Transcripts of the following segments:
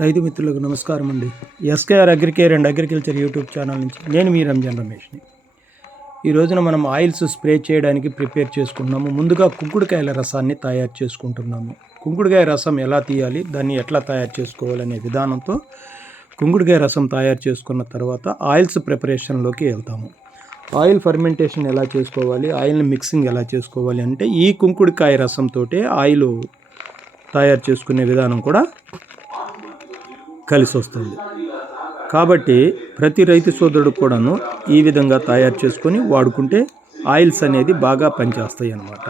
రైతు మిత్రులకు నమస్కారం అండి. SKR agricare and agriculture YouTube channel నుంచి నేను మీ రంజాన్ రమేష్ని. ఈ రోజున మనం ఆయిల్స్ స్ప్రే చేయడానికి ప్రిపేర్ చేసుకుంటున్నాము. ముందుగా కుంకుడుకాయల రసాన్ని తయారు చేసుకుంటున్నాము. కుంకుడుకాయ రసం ఎలా తీయాలి దాన్ని ఎట్లా తయారు చేసుకోవాలనే విధానంతో కుంకుడుకాయ రసం తయారు చేసుకున్న తర్వాత ఆయిల్స్ ప్రిపరేషన్లోకి వెళ్తాము. ఆయిల్ ఫర్మెంటేషన్ ఎలా చేసుకోవాలి ఆయిల్ని మిక్సింగ్ ఎలా చేసుకోవాలి అంటే ఈ కుంకుడుకాయ రసంతో ఆయిల్ తయారు చేసుకునే విధానం కూడా కలిసి వస్తుంది కాబట్టి ప్రతి రైతు సోదరుడు కూడాను ఈ విధంగా తయారు చేసుకొని వాడుకుంటే ఆయిల్స్ అనేది బాగా పనిచేస్తాయి అన్నమాట.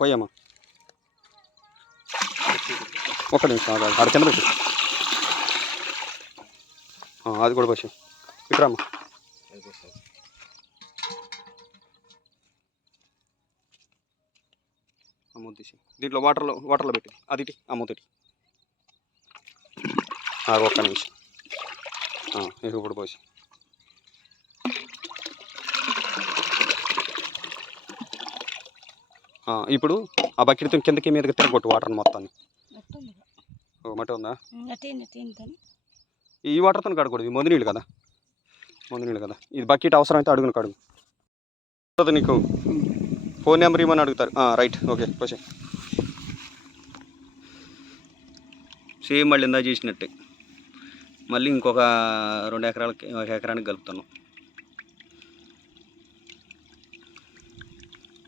పోయమ్మా ఒక నిమిషం ఆగు, పెట్టు. అది కూడా పోసి ఇట్రామ్మా అమ్మ తీసి దీంట్లో వాటర్లో వాటర్లో పెట్టి. అది ఇటు, ఆ మూతటి ఆగు, ఒక్క నిమిషం. ఇప్పుడు పోసి ఆ, ఇప్పుడు ఆ బకెట్తో కిందకి మీదకి తిరగొట్టు వాటర్ మొత్తాన్ని. మట్టి ఉందా? ఈ వాటర్తో కడకూడదు మందు నీళ్ళు కదా. మందు నీళ్ళు కదా. ఇది బకెట్ అవసరమైతే అడుగును కడుగు. తర్వాత నీకు ఫోన్ నెంబర్ ఇవ్వమని అడుగుతారు. రైట్ ఓకే పోసే సేమ్ మళ్ళీ ఇందా చేసినట్టే. మళ్ళీ ఇంకొక రెండు ఎకరాలకి ఒక ఎకరానికి కలుపుతాను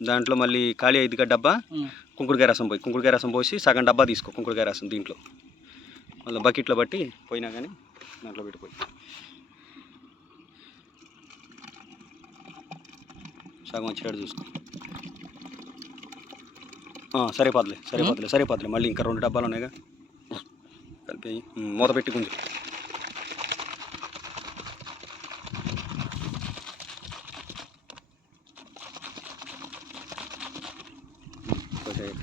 దాంట్లో మళ్ళీ ఖాళీ ఐదుగా డబ్బా? కుంకుడుకాయ రసం పోయి కుంకుడుకాయ రసం పోసి సగం డబ్బా తీసుకో కుంకుడుకాయ రసం దీంట్లో. మళ్ళీ బకెట్లో బట్టి పోయినా కానీ దాంట్లో పెట్టిపోయి సగం వచ్చేటట్టు చూసుకో. ఆ, సరిపోదులే సరిపోదులే సరిపోదులే మళ్ళీ ఇంకా రెండు డబ్బాలు ఉన్నాయిగా. కలిపి మూత పెట్టి గుంజు పోసేయ్.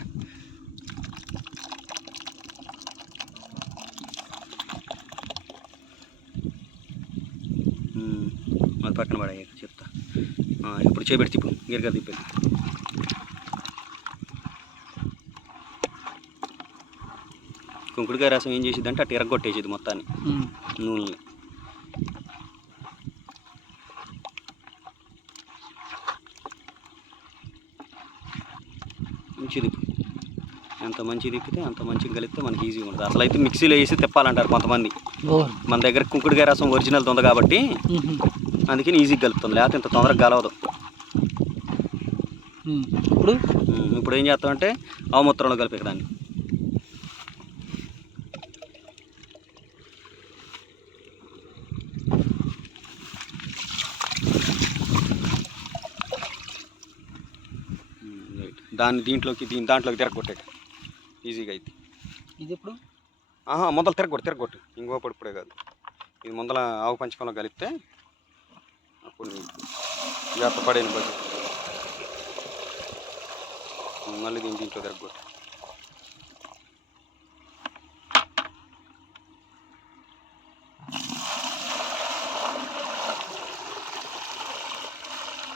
ఉమ్, అది పక్కన పడాయి చెప్తా. ఇప్పుడు చేపెట్టి తిప్పు గిరిగా తిప్పేది కుంకుడుకాయ రసం ఏం చేసిద్దంటే అటు ఎరగొట్టేసేది మొత్తాన్ని నూనె మంచి తిప్పు. ఎంత మంచి తిప్పితే అంత మంచిగా కలిపితే మనకి ఈజీగా ఉంటుంది. అసలు అయితే మిక్సీలో వేసి తిప్పాలంటారు కొంతమంది. మన దగ్గర కుంకుడుకాయ రసం ఒరిజినల్ ఉంది కాబట్టి అందుకని ఈజీగా కలుపుతుంది లేకపోతే ఇంత తొందరగా కలవదు. ఇప్పుడు? ఇప్పుడు ఏం చేస్తామంటే అవమూత్రంలో కలిపే దాన్ని. దాన్ని దీంట్లోకి దీని దాంట్లోకి తిరగొట్టాక ఈజీగా అయితే ఇది ఇప్పుడు ఆహా ముందలు తిరగొట్టు తిరగొట్టు. ఇంకో పొడి ఇప్పుడే కాదు. ఇది ముందల ఆవు పంచకంలో కలిపితే అప్పుడు జాగ్రత్త పడేను బట్టి మళ్ళీ దీని దీంట్లో తిరగొట్టు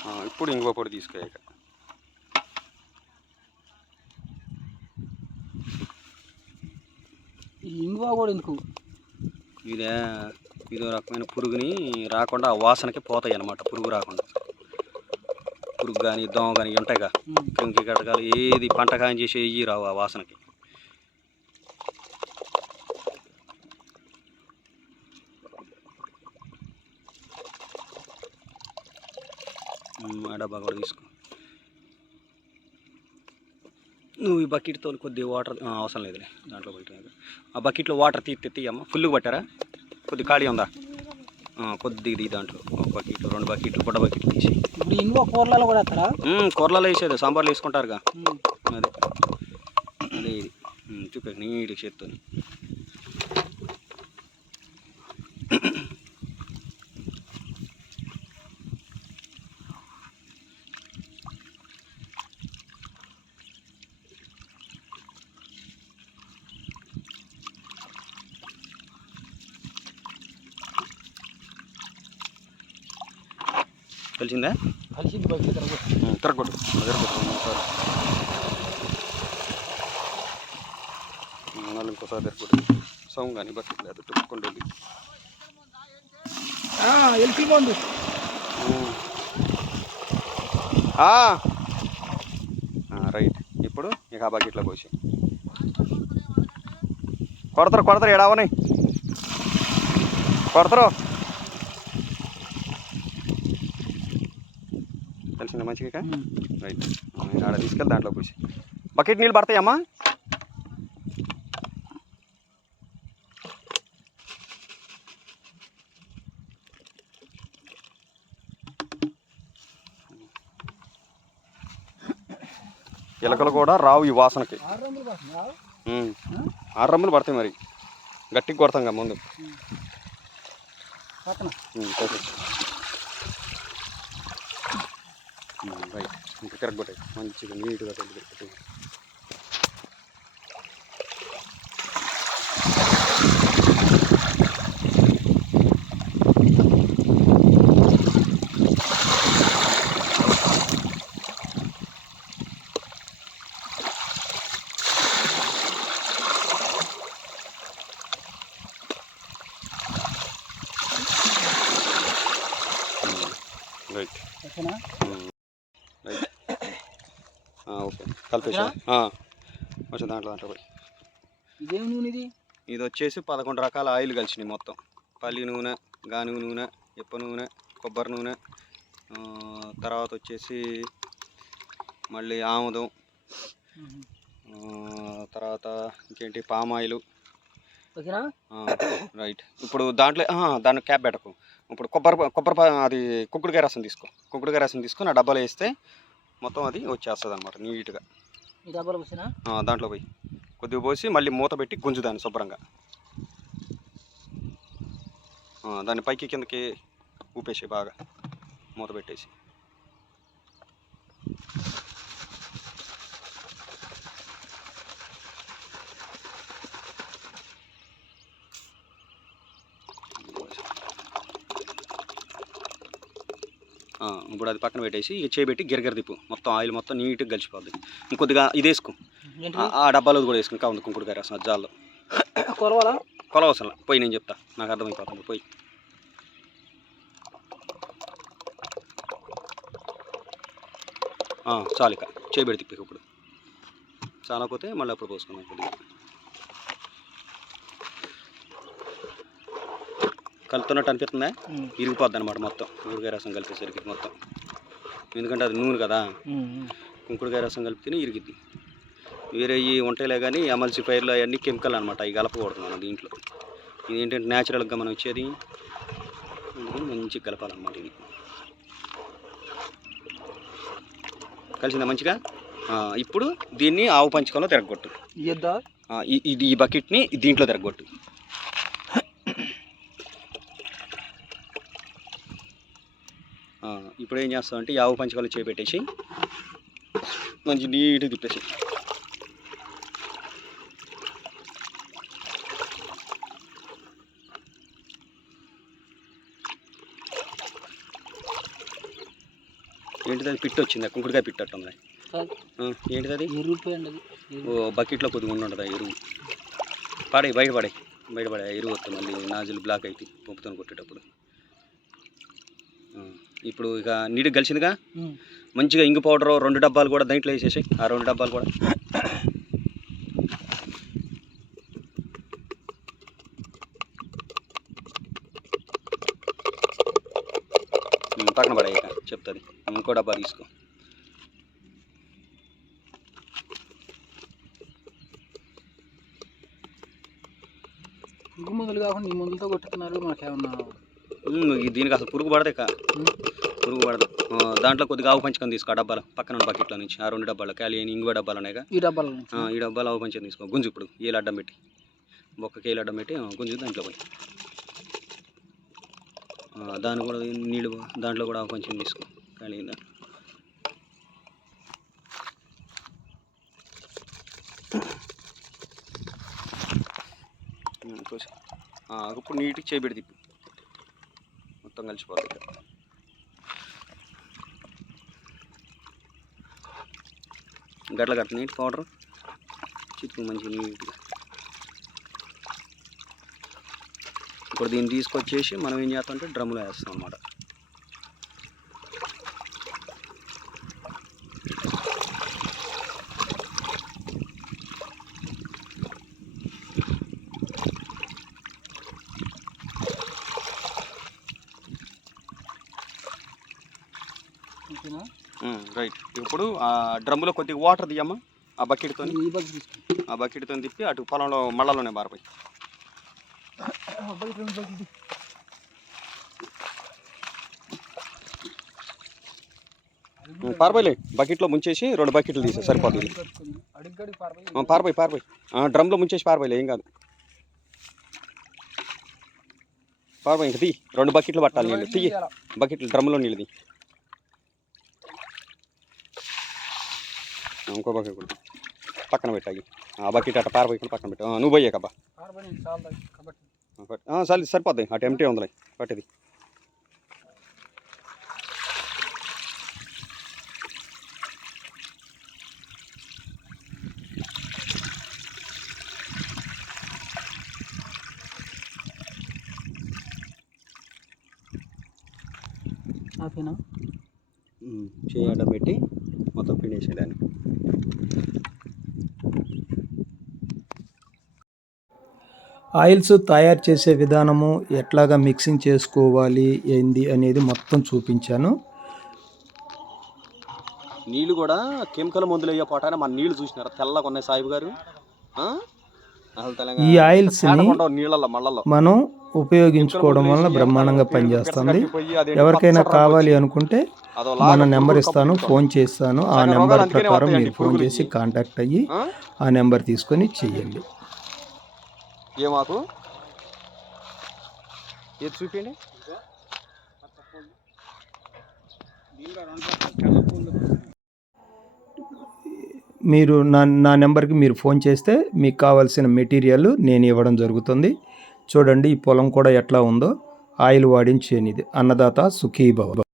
ఆ, ఇప్పుడు ఇంకో పొడి తీసుకోయాక ఇంగువ కూడా ఎందుకు? ఇదే ఇదో రకమైన పురుగుని రాకుండా ఆ వాసనకి పోతాయి అన్నమాట పురుగు రాకుండా. పురుగు కానీ దోమ కానీ ఉంటాయిగా. క్రిమికి కటకాలు ఏది పంట కాయం చేసి ఇవి రావు ఆ వాసనకి. ఆ డబ్బా కూడా తీసుకో. నువ్వు ఈ బకెట్తో కొద్ది వాటర్ అవసరం లేదులే దాంట్లో పెట్టినాక ఆ బకెట్లో వాటర్ తీ తీయమ్మ. ఫుల్గా పట్టారా? కొద్ది ఖాళీ ఉందా? కొద్దిగా దాంట్లో. ఒక బకెట్ రెండు బకెట్లు బుడ్డ బకెట్లు తీసి ఇప్పుడు ఇంగువ కూరలలో కూడా అక్కడ కూరలలో వేసేది సాంబార్లు వేసుకుంటారుగా. అదే. అదే ఇది. చూపే నీట్గా చేత్తోని. తెలిసిందా కలిసింది బయట తిరగొట్టు తిరగొట్టు ఉమ్, మళ్ళీ ఇంకోసారి తిరగొట్టు సౌండ్ కానీ బకెట్ లేదు. తుప్పుకుంటుంది ఎల్పి మందు రైట్. ఇప్పుడు ఇక ఆ బకెట్లో పోసి. కొడతారు కొడతారు ఎడావని కొడతారు. తెలిసిందా మంచిగా? రైట్ నేను ఆడ తీసుకెళ్ళి దాంట్లో పోసి బకెట్ నీళ్ళు పడతాయమ్మా? ఎలకలు కూడా రావు ఈ వాసనకి. ఆరు రమ్ములు పడతాయి మరి. గట్టిగా కొడతాం కదా ముందు పక్కన ఉమ్, తీసేసి. ఉమ్, రైట్ ఇంకా తిరగొట్టాయి మంచిగా నీట్గా తిరగొట్టాయి రైట్ ఓకేనా రైట్ కొంచెం దాంట్లో దాంట్లో పోయి. ఇదేం నూనె ఇది? ఇది వచ్చేసి పదకొండు రకాల ఆయిల్ కలిసినాయి మొత్తం. పల్లి నూనె గానుగ నూనె ఇప్ప నూనె కొబ్బరి నూనె తర్వాత వచ్చేసి మళ్ళీ ఆముదం తర్వాత ఇంకేంటి పామ్ ఆయిల్. ఓకేనా? రైట్. ఇప్పుడు దాంట్లో ఆ, దాన్ని క్యాప్ పెట్టకు. ఇప్పుడు కొబ్బరి కొబ్బరి అది కుక్కుడుకాయ రసం తీసుకో. కుక్కుడుకాయ రసం తీసుకొని ఆ డబ్బాలో వేస్తే మొత్తం అది వచ్చేస్తుంది అనమాట నీట్గా. ఈ పోసినా? దాంట్లో పోయి. కొద్దిగా పోసి మళ్ళీ మూత పెట్టి గుంజు దాన్ని శుభ్రంగా. దాన్ని పైకి కిందకి ఊపేసి బాగా మూత పెట్టేసి ఆ, ఇప్పుడు అది పక్కన పెట్టేసి ఇక చేయబెట్టి గిరగిర తిప్పు. మొత్తం ఆయిల్ మొత్తం నీట్గా కలిసిపోద్ది ఇంకొద్దిగా ఇది వేసుకో. ఆ- డబ్బాలో కూడా వేసుకుని కావుంది కుంకుడుకాయ రసం అజ్జాల్లో కొలవాలా? కొలవసరం పోయి నేను చెప్తా. నాకు అర్థమైపోతుంది. పోయి. చాలు ఇక. చేయబెడి తిప్పి ఇప్పుడు. చాలకపోతే మళ్ళీ అప్పుడు పోసుకుందాం కొద్దిగా. కలుపుతున్నట్టు అనిపిస్తుందా? ఇరిగిపోద్ది అనమాట మొత్తం. కుంకుడుకాయ రసం కలిపేసరికి మొత్తం. ఎందుకంటే అది నూనె కదా. కుంకుడుకాయ రసం కలిపితేనే ఇరిగిద్ది. వేరే ఈ ఉంటాయిలే కానీ ఎమల్సిఫైర్లు అవన్నీ కెమికల్ అనమాట అవి కలపకూడదు మనం దీంట్లో. ఇది ఏంటంటే న్యాచురల్గా మనం ఇచ్చేది. అందుకని మంచిగా కలపాలన్నమాట ఇది. కలిసిందా మంచిగా? ఇప్పుడు దీన్ని ఆవు పంచకంలో తిరగొట్టు ఇది ఈ బకెట్ని దీంట్లో తిరగొట్టు ఆ, ఇప్పుడు ఏం ఈ ఆవు పంచకాలు చేపెట్టేసి మంచి నీట్గా తిప్పేసి. ఏంటిది పిట్టు వచ్చింది? కుంకుడుకాయ పిట్టు ఆ, ఏంటిది అది? ఓ బకెట్లో కొద్దిగా ఉండదు ఎరువు. పడే బయట పడే బయట పడే ఎరువు వస్తుంది మళ్ళీ నాజులు బ్లాక్ అయితే పంపుతాను కొట్టేటప్పుడు. ఇప్పుడు ఇక నీటికి కలిసిందిగా మంచిగా ఇంగు పౌడర్ రెండు డబ్బాలు కూడా దాంట్లో వేసేసాయి. ఆ రెండు డబ్బాలు కూడా. పక్కన పడే ఇక చెప్తుంది. ఇంకో డబ్బా తీసుకో. ఇంకో మందులు కాకుండా ఈ మందులతో కొట్టుకున్నారు మాకేమన్నా దీనికి అసలు పురుగు పడదే కా పురుగు పడదు. దాంట్లో కొద్దిగా ఆవు పంచకం తీసుకో డబ్బాలు పక్కన ఉన్న బకెట్లో నుంచి ఆ రెండు డబ్బాలు క్యాలియన్ ఇంగువ డబ్బాలు ఉన్నాయిగా ఈ డబ్బాల ఈ డబ్బాలు ఆవు పంచకం తీసుకో. గుంజు ఇప్పుడు ఏలు అడ్డం పెట్టి. ఒక్క కేలు అడ్డం పెట్టి గుంజు దాంట్లో పోయి. దాన్ని కూడా నీళ్ళు దాంట్లో కూడా ఆవు పంచకం తీసుకో దాంట్లో ఆ, ఇప్పుడు చేయబెడి తిప్పు. మొత్తం కలిసిపోతుంది గట్ల గట్ల నీట్ పౌడర్. చిక్కు మంచి నీట్గా. ఇప్పుడు దీన్ని తీసుకొచ్చేసి మనం ఏం చేస్తామంటే డ్రమ్లో వేస్తాం అన్నమాట. ఇప్పుడు ఆ డ్రమ్ములో కొద్దిగా వాటర్ తీయమ్మా ఆ బకెట్తో. ఆ బకెట్తో తిప్పి అటు పొలంలో మళ్ళలోనే బారపోయి. పారబోయలే బకెట్లో ముంచేసి రెండు బకెట్లు తీసే సరిపోతుంది. పారబోయ్ పారబోయ్ ఆ, డ్రమ్లో ముంచేసి పారబోయలే ఏం కాదు. పారబోయ్ ఇంక తీ రెండు బకెట్లు పట్టాలి నీళ్ళు. తీయి. బకెట్లు డ్రమ్లో నీళ్ళు తీ ఇంకో బకెట్ కూడా పక్కన పెట్టాయి ఆ బకెట్ అట్ట పారబోయకుండా పక్కన పెట్టు. నువ్వు పోయే కబ్బా సరే సరిపోద్ది. అటు ఎంటీ ఉందిలే. పట్టేది. చేయడం పెట్టి మొత్తం పిండేసేదాన్ని ఆయిల్స్ తయారు చేసే విధానము ఎట్లాగా మిక్సింగ్ చేసుకోవాలి ఏంది అనేది మొత్తం చూపించాను. నీళ్ళు కూడా కెమికల్ మందులు అయ్యే పోటానే మన నీళ్ళు చూసినారా? తెల్లగా ఉన్నాయి సాయిబు గారు. ఈ మళ్ళల్లో. మనం ఉపయోగించుకోవడం వల్ల బ్రహ్మాండంగా పనిచేస్తుంది. ఎవరికైనా కావాలి అనుకుంటే మన నెంబర్ ఇస్తాను. ఫోన్ చేస్తాను. ఆ నెంబర్ ప్రకారం మీరు ఫోన్. చేసి కాంటాక్ట్ అయ్యి ఆ? ఆ నెంబర్ తీసుకొని చెయ్యండి. ఏమాకు ఏది చూపించండి మీరు నా నా నెంబర్కి మీరు ఫోన్ చేస్తే మీకు కావాల్సిన మెటీరియల్ నేను ఇవ్వడం జరుగుతుంది. చూడండి ఈ పొలం కూడా ఎట్లా ఉందో. ఆయిల్ వాడించేనిది. అన్నదాత సుఖీభవ.